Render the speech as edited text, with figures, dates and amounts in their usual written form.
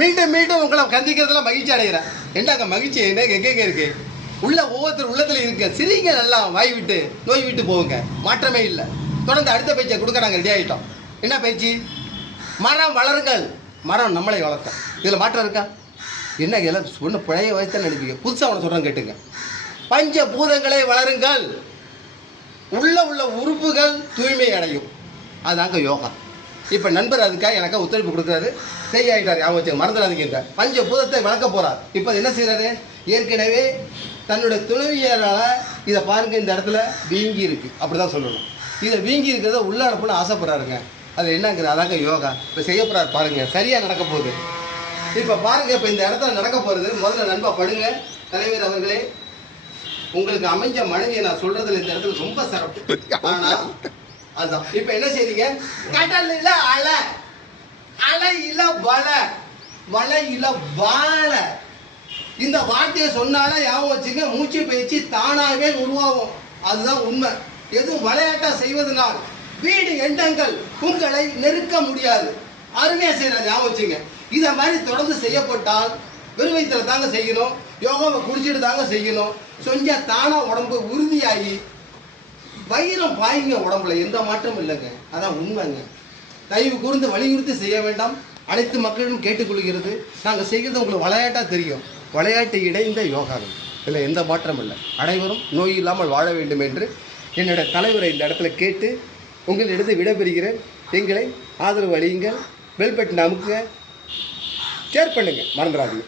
மீண்டும் மீண்டும் உங்களை சந்திக்கிறதுல மகிழ்ச்சி அடைகிறேன். என்னங்க மகிழ்ச்சி என்ன எங்கெங்க இருக்கு? உள்ள ஒவ்வொருத்தர் உள்ளத்துல இருக்கு. சிரிங்க, நல்லா வாய் விட்டு நோய் விட்டு போகுங்க. மாற்றமே இல்லை. தொடர்ந்து அடுத்த பேச்சை கொடுக்க நாங்கள் ரெடி ஆகிட்டோம். என்ன பேச்சு? மரம் வளருங்கள். மரம் நம்மளை வளர்த்தோம். இதில் மாற்றம் இருக்கா? என்ன எல்லாம் சொன்ன பழைய வயசுதான் நினைப்பீங்க. புதுசாக அவனை சொல்கிறேன் கேட்டுங்க. பஞ்ச பூதங்களை வளருங்கள். உள்ள உறுப்புகள் தூய்மை அடையும். அதுதாங்க யோகா. இப்போ நண்பர் அதுக்காக எனக்கா ஒத்துழைப்பு கொடுக்குறாரு. செய்யாயிட்டார். ஞாபகம் மறந்துடாதீங்க. பஞ்ச பூதத்தை வளர்க்க போகிறார். இப்போ என்ன செய்கிறாரு? ஏற்கனவே தன்னுடைய துணைவியரால் இதை பாருங்கள், இந்த இடத்துல வீங்கி இருக்குது, அப்படி தான் சொல்லணும். இதை வீங்கி இருக்கிறத உள்ள அனுப்புன்னு ஆசைப்படுறாருங்க. அது என்னங்கிறது அதாங்க யோகா. இப்போ செய்ய போகிறார் பாருங்கள். சரியாக நடக்க போகுது. இப்போ பாருங்கள், இப்போ இந்த இடத்துல நடக்க போகிறது. முதல்ல நண்பா படுங்க. தலைவர் அவர்களே, உங்களுக்கு அமைஞ்ச மனைவியை நான் சொல்றதுல இந்த இடத்துல ரொம்ப சிறப்பு. ஆனா அதுதான் இப்ப என்ன செய்றீங்க? கடல் இல்ல அலை, அலை இல்ல வலை, வலை இல்ல வாழை. இந்த வார்த்தையை சொன்னாலே ஞாபகம் வச்சுங்க. மூச்சு பயிற்சி தானாகவே உருவாகும். அதுதான் உண்மை. எதுவும் விளையாட்டா செய்வதனால் வீடு எண்ணங்கள் உங்களை நெருக்க முடியாது. அருமையா செய்யற ஞாபகம் வச்சுங்க. இதை மாதிரி தொடர்ந்து செய்யப்பட்டால் வெறும் வயிற்றுல தாங்க செய்யணும். யோகாவை குடிச்சிட்டு தாங்க செய்யணும். செஞ்சா தானா உடம்பு உறுதியாகி வைரம் பாயுங்க. உடம்புல எந்த மாற்றமும் இல்லைங்க. அதான் உண்மைங்க. தயவு கூர்ந்து வலியுறுத்தி செய்ய வேண்டாம். அனைத்து மக்களிடம் கேட்டுக்கொள்கிறது. நாங்கள் செய்கிறது உங்களுக்கு விளையாட்டாக தெரியும். விளையாட்டு இணைந்த யோகாவில் இதில் எந்த மாற்றமும் இல்லை. அனைவரும் நோய் இல்லாமல் வாழ வேண்டும் என்று என்னுடைய தலைவரை இந்த இடத்துல கேட்டு உங்களிடத்து விடைபெறுகிறேன். எங்களை ஆதரவு அளியுங்கள். Bell button அமுக்குங்க. ஷேர் பண்ணுங்கள், மறந்துடாதீங்க.